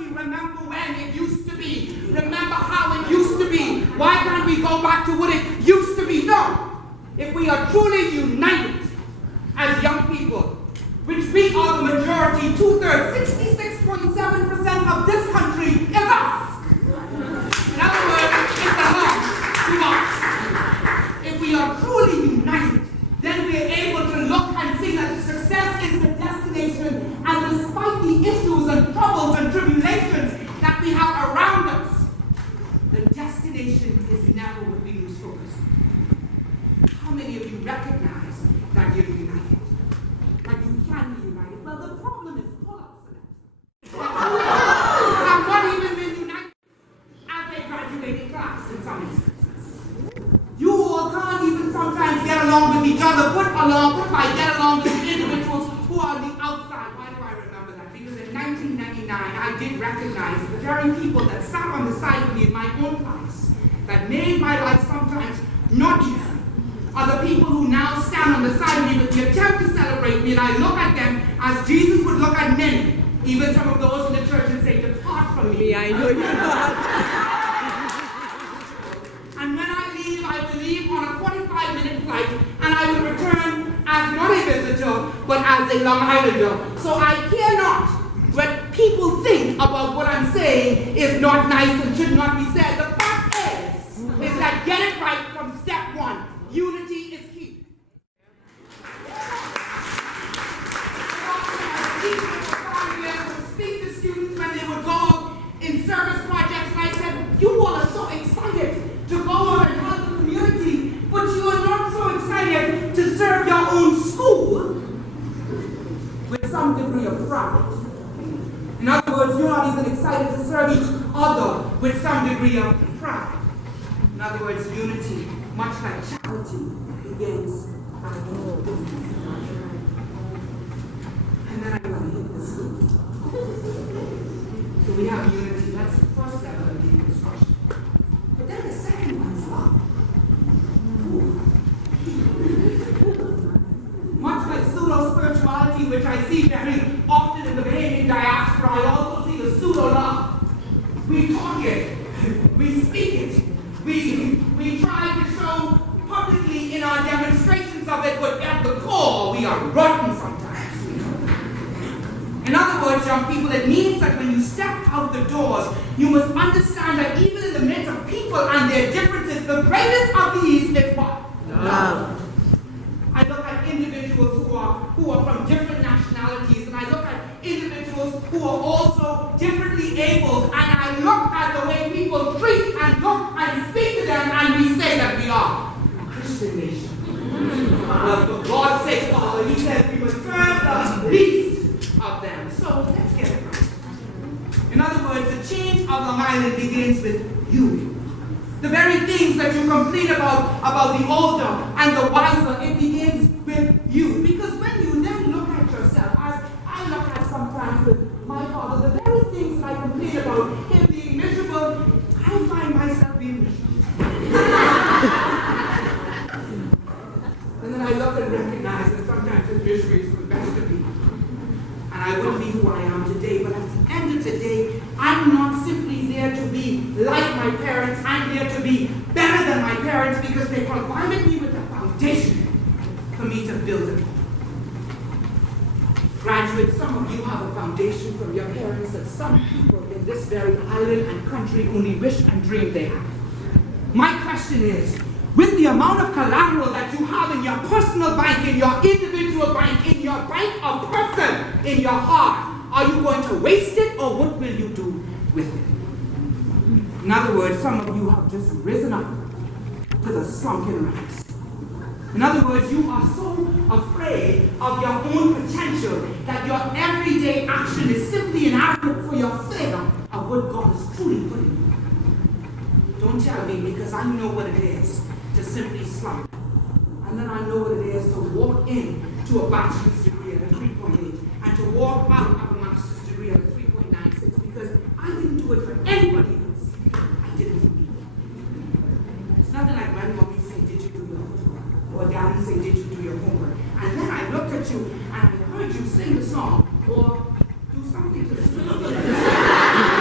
we remember when it used to be? Remember how it used to be? Why can't we go back to what it used to be? No. If we are truly united as young people, which we are the majority, 2/3, 66.7% of this country is us. In other words, it belongs to us. If we are truly united, then we are able to look and see that success is the destination, and despite the issues and troubles and tribulations that we have around us, the destination is never what we lose focus on. How many of you recognize that you're united? That you can be united? Well, the problem is pull-ups for that. Have not even been united as a graduating class in some instances. You all can't even sometimes get along with each other, put get along with individuals who are on the outside. Why do I remember that? Because in 1999, I did recognize the very people that sat on the side of me in my own class that made my life sometimes not easy are the people who now stand on the side of me with the attempt to celebrate me, and I look at them as Jesus would look at many, even some of those in the church, and say, depart from me. I know you're not. And when I leave, I will leave on a 45-minute flight, and I will return as not a visitor, but as a Long Islander. So I care not what people think about what I'm saying is not nice and should not be said. The fact is that get it right from step one. Unity is key. I would speak to students when they would go in service projects, and I said, you all are so excited to go out and help the community, but you are not so excited to serve your own school with some degree of pride. In other words, you're not even excited to serve each other with some degree of pride. In other words, unity, much like charity, begins at home. And then I'm going to hit the school. So we have unity. That's the first level of deconstruction. But then the second one's love. Much like pseudo-spirituality, which I see very often in the Bahamian diaspora, I also see the pseudo-love. We talk it. We speak it. We try to show publicly in our demonstrations of it, but at the core, we are rotten sometimes. In other words, young people, it means that when you step out the doors, you must understand that even in the midst of people and their differences, the greatest of these is what? Love. I look at individuals who are from different nationalities, and I look at individuals who are also differently abled, and I look at the way people treat and look and speak to them, and we say that we are a Christian nation. For God's sake, Father, He said we must serve the least of them. So let's get it right. In other words, the change of Long Island begins with you. The very things that you complain about the older and the wiser, it begins with you. Because when you then look at yourself, as I look at sometimes with my father, the very things that I complain about, him being miserable, I find myself being miserable. And then I look and recognize that sometimes his misery is the best of me. And I wouldn't be who I am today, but at the end of today, I'm not simply there to be like my parents. I'm there to be better than my parents because they provided me with a foundation for me to build it. Graduates, some of you have a foundation from your parents that some people in this very island and country only wish and dream they had. My question is, with the amount of collateral that you have in your personal bank, in your individual bank, in your bank of person, in your heart, are you going to waste it, or what will you do with it? In other words, some of you have just risen up to the sunken ranks. In other words, you are so afraid of your own potential that your everyday action is simply inadequate for your flavor of what God has truly put in you. Don't tell me, because I know what it is to simply slump. And then I know what it is to walk in to a bachelor's degree at a 3.8 and to walk out of a master's degree at a 3.96, because I didn't do it for anybody else. I did it for me. It's nothing like when mommy say, did you do your homework? Or daddy say, did you do your homework? And then I looked at you and I heard you sing the song or do something to the song.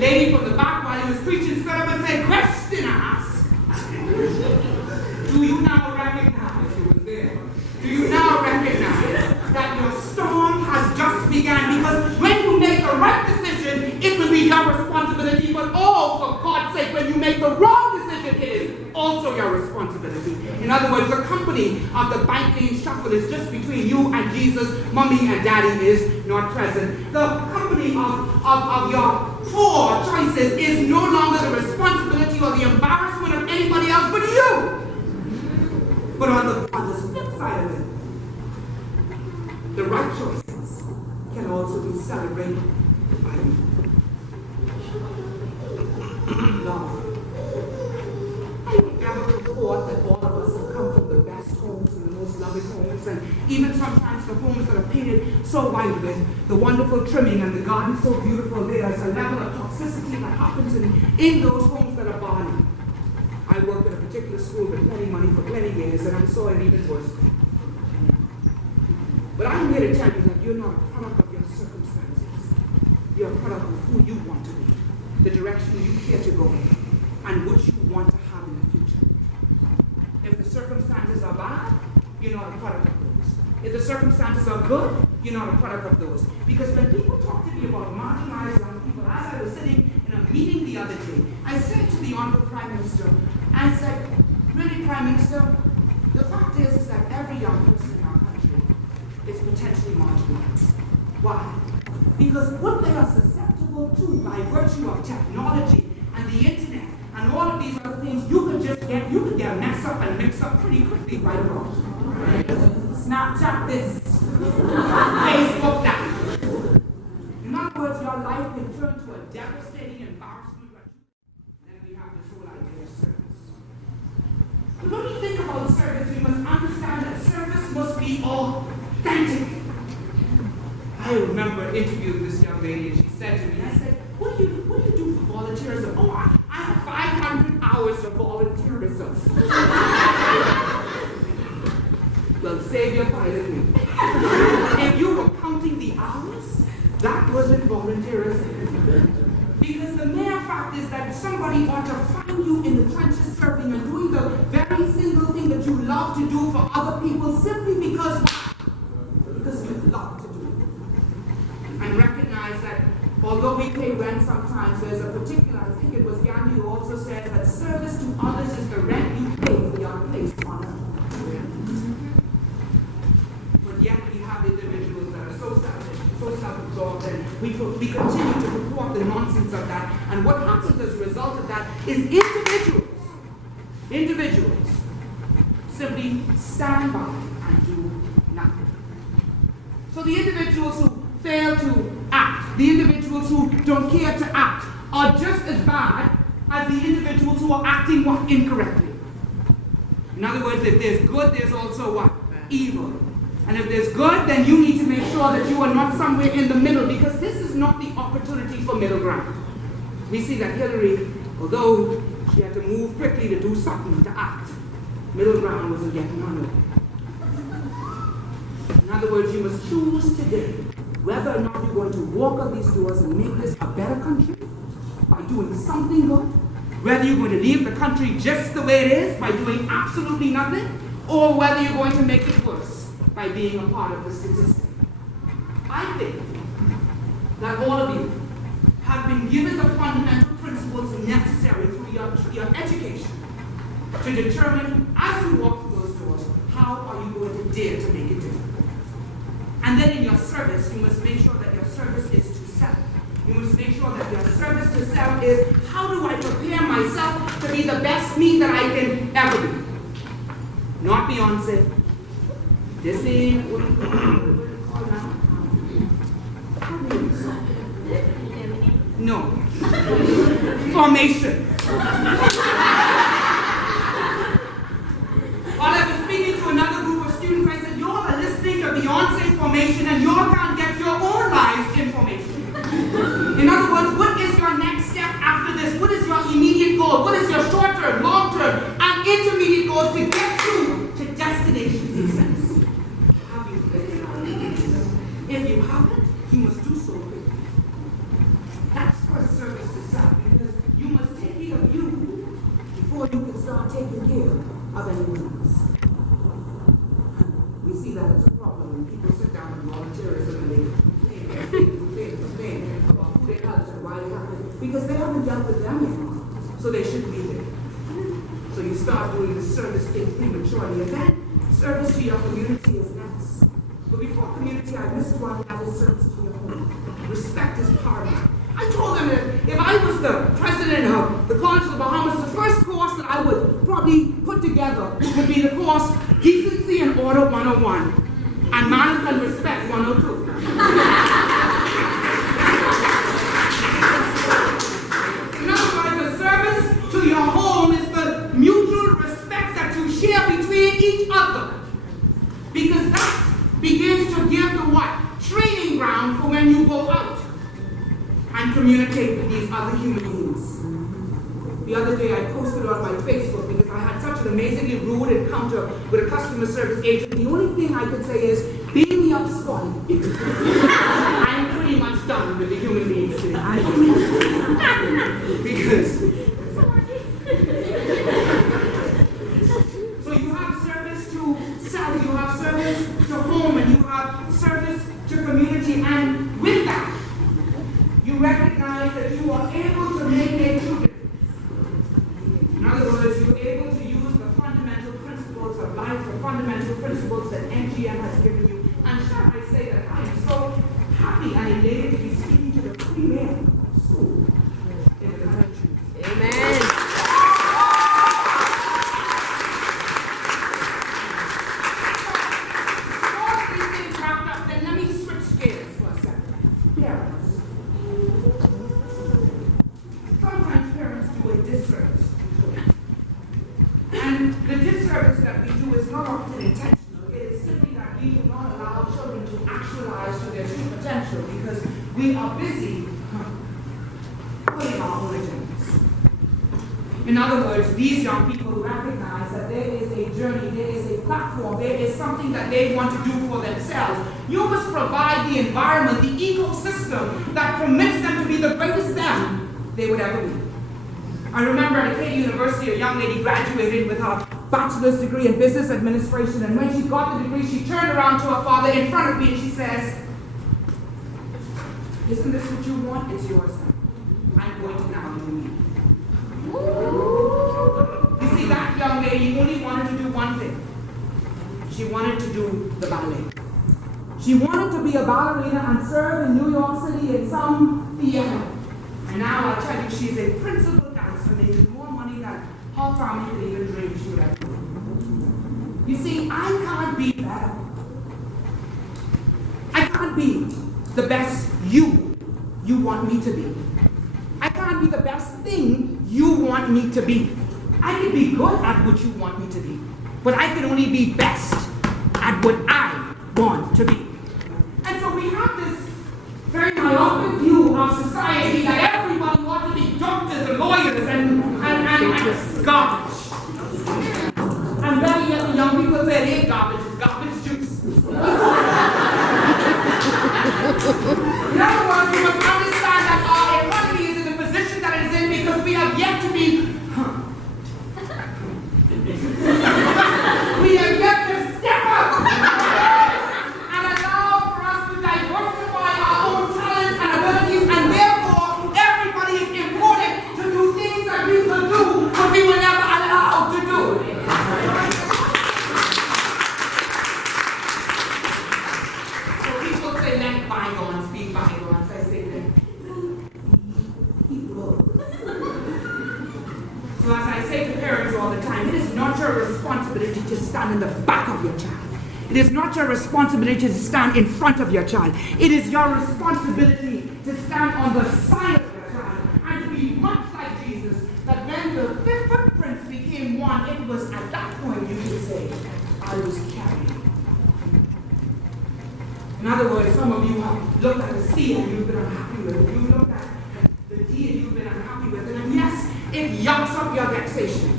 lady from the back while he was preaching stood up and said, question asked. Do you now recognize, she was there, do you now recognize that your storm has just begun? Because when you make the right decision, it will be your responsibility. But oh, for God's sake, when you make the wrong decision, it is also your responsibility. In other words, the company of the bank lane shuffle is just between you and Jesus. Mommy and daddy is not present. The company of your poor choices is no longer the responsibility or the embarrassment of anybody else but you. But on the flip side of it, the right choices can also be celebrated by you. Love. I never thought that all of us have come from the best homes and the most loving homes, and even sometimes the homes that are painted so white with the wonderful trimming and the garden so beautiful. There's a level of toxicity that happens in those homes that are barren. I worked at a particular school with plenty money for plenty years, and I saw it even worse. But I'm here to tell you that you're not a product of your circumstances. You're a product of who you want to be, the direction you care to go in, and what you want to have in the future. If the circumstances are bad, you're not a product of those. If the circumstances are good, you're not a product of those. Because when people talk to me about marginalized young people, as I was sitting in a meeting the other day, I said to the Honorable Prime Minister, I said, really, Prime Minister, the fact is that every young person in our country is potentially marginalized. Why? Because what they are susceptible to by virtue of technology and the internet and all of these other things, you could get messed up and mixed up pretty quickly right around. Snapchat this, Facebook that. In other words, your life can turn to a devastating embarrassment. Then we have this whole idea of service. But when we think about service, we must understand that service must be authentic. I remember interviewing this young lady, and she said to me, I said, what do you do for volunteerism? Oh, I have 500 hours of volunteerism. Well, save your pilot me. If you were counting the hours, that wasn't volunteerism. Because the mere fact is that somebody ought to find you in the trenches serving and doing the very single thing that you love to do for other people simply because you love to do it. And recognize that although we pay rent sometimes, there's a particular, I think it was Gandhi who also said that service to others is the rent you pay for your place on earth. But yet we have individuals that are so selfish, so self-absorbed, and we continue to report the nonsense of that. And what happens as a result of that is individuals simply stand by and do nothing. So the individuals who fail to act, the individuals who don't care to act, are just as bad as the individuals who are acting incorrectly. In other words, if there's good, there's also what? Evil. And if there's good, then you need to make sure that you are not somewhere in the middle, because this is not the opportunity for middle ground. We see that Hillary, although she had to move quickly to do something, to act, middle ground wasn't getting on her. In other words, you must choose today whether or not you're going to walk up these doors and make this a better country by doing something good, whether you're going to leave the country just the way it is by doing absolutely nothing, or whether you're going to make it worse by being a part of the statistic. I think that all of you have been given the fundamental principles necessary through your education to determine, as you walk through those doors, how are you going to dare to make it different. And then in your service, you must make sure that your service is to self. You must make sure that your service to self is, how do I prepare myself to be the best me that I can ever be? Not Beyonce. This is, what do you call now? No. Formation. While I was speaking to another group of students, I said, you all are listening to Beyonce's Formation and you all can't get your own lives information. In other words, what is your next step after this? What is your immediate goal? What is your short-term, long-term, and intermediate goals to get you to destination success? Have you figured out? If you haven't, you must do so quickly. That's where service is. taking care of anyone else. We see that as a problem when people sit down and volunteerism and they complain about who they helped and why they haven't, because they haven't dealt with them yet. So they shouldn't be there. So you start doing the service thing prematurely, and then service to your community is next. But before community, I missed one that is service to your home. Respect is paramount. I told them that if I was the president of the College of the Bahamas, the first course that I would probably put together would be the course Decency and Order 101 and Manners and Respect 102. In other words, the service to your home is the mutual respect that you share between each other. Because that begins to give the what? Training ground for when you go out and communicate with these other human beings. The other day I posted on my Facebook because I had such an amazingly rude encounter with a customer service agent. The only thing I could say is, beam me up, Scotty. I'm pretty much done with the human beings today. Because so you have service to self, you have service to home, and you have service to community, and with that, you recognize that you are able to make a true difference. In other words, you're able to use the fundamental principles of life, the fundamental principles that NGM has given you. And shall I say that I am so happy and elated to be speaking to the premier school in the country. Amen. All these things wrapped up, then let me switch gears for a second. Parents. Sometimes parents do a disservice to children. And the disservice that we do is not often intentional. It is simply that we do not allow children to actualize to their true potential because we are busy putting our own agendas. In other words, these young people recognize that there is a journey, there is a platform, there is something that they want to do for themselves. You must provide the environment, the ecosystem that permits them to be the greatest them they would ever be. I remember at Acadia University, a young lady graduated with her bachelor's degree in business administration, and when she got the degree, she turned around to her father in front of me and she says, "Isn't this what you want? It's yours now. I'm going to now do me." You see, that young lady only wanted to do one thing. She wanted to do the ballet. She wanted to be a ballerina and serve in New York City in some theater. And now I'll tell you, she's a principal dancer making more money than her family could even dream she would ever do. You see, I can't be better. I can't be the best you want me to be. I can't be the best thing you want me to be. I can be good at what you want me to be, but I can only be best at what I want to be. And so we have this very myopic view of society that everybody ought to be doctors and lawyers and garbage. And very young people say, "Hey, garbage is garbage juice." In other words, we must understand that our economy is in the position that it is in because we have yet to be we have yet to step up and allow for us to diversify our own talents and abilities, and therefore everybody is important to do things that we could do but we were never allowed to do. So people say, "Let bygones be bygones." I say, "Let people." So as I say to parents all the time, it is not your responsibility to stand in the back of your child. It is not your responsibility to stand in front of your child. It is your responsibility to stand on the side of your child and to be much like Jesus, that when the footprints became one, it was at that point you could say, "I was carrying." In other words, some of you have looked at the sea and you've been unhappy with it. You looked at the D and you've been unhappy with it. And yes, it yucks up your vexation.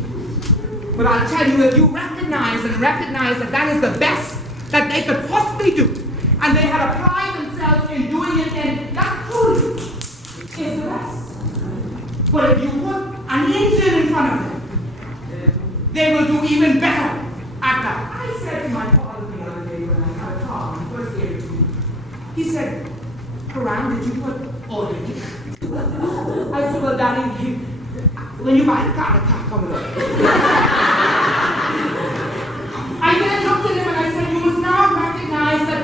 But I'll tell you, if you recognize that that is the best that they could possibly do, and they had applied themselves in doing it, then that truly is the best. But if you put an engine in front of them, they will do even better at that. I said to my father the other day when I had a talk, when I first gave it to him, he said, Haran, did you put oil in it? I said, well, Daddy, when you buy the car coming up. I then looked at him and I said, you must now recognize that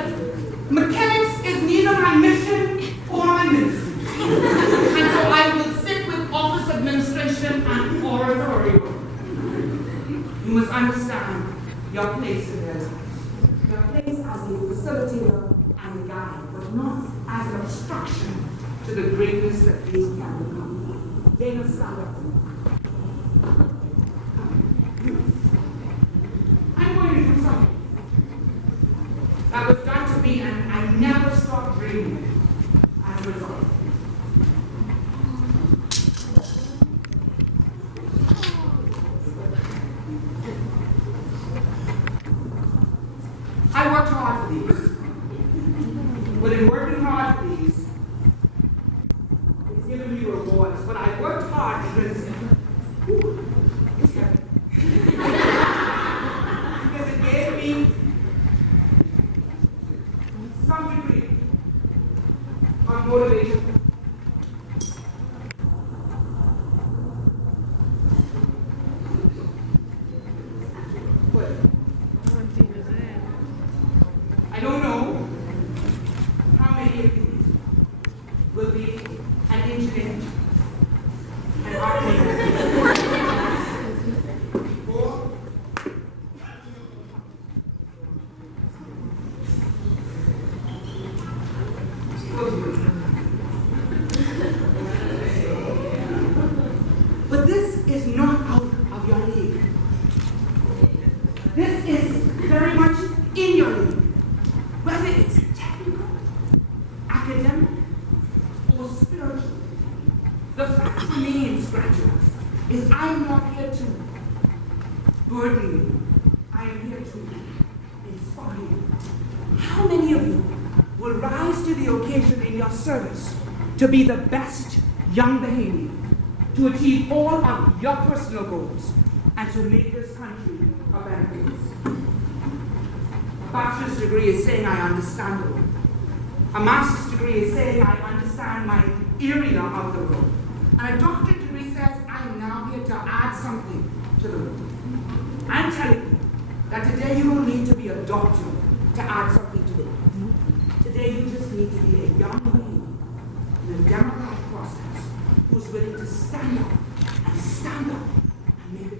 mechanics is neither my mission or my ministry. And so I will stick with office administration and oratory work. You must understand your place in their lives. Your place as a facilitator and a guide, but not as an obstruction to the greatness that these can become. They must stand up for me. I'm going to do something that was done to me and I never stopped dreaming it as a result. I worked hard for these. But in working hard for these, it's given me rewards. But I worked hard because it's heavy. Because it gave me some degree of motivation. But I don't know how many of you will be an engineer, an architect, or but this is not out of your league. This is very much in your league. Whether it's technical, academic, or spiritual, the fact remains, graduates, is I am not here to burden you. I am here to inspire you. How many of you will rise to the occasion in your service to be the best young Bahamian, to achieve all of your personal goals, and to make this country a better place? A bachelor's degree is saying I understand the world. A master's degree is saying I understand my area of the world. And a doctorate degree says I am now here to add something to the world. I'm telling you that today you don't need to be a doctor to add something to the world. Today you just need to be a young man in a democratic process who's willing to stand up and make it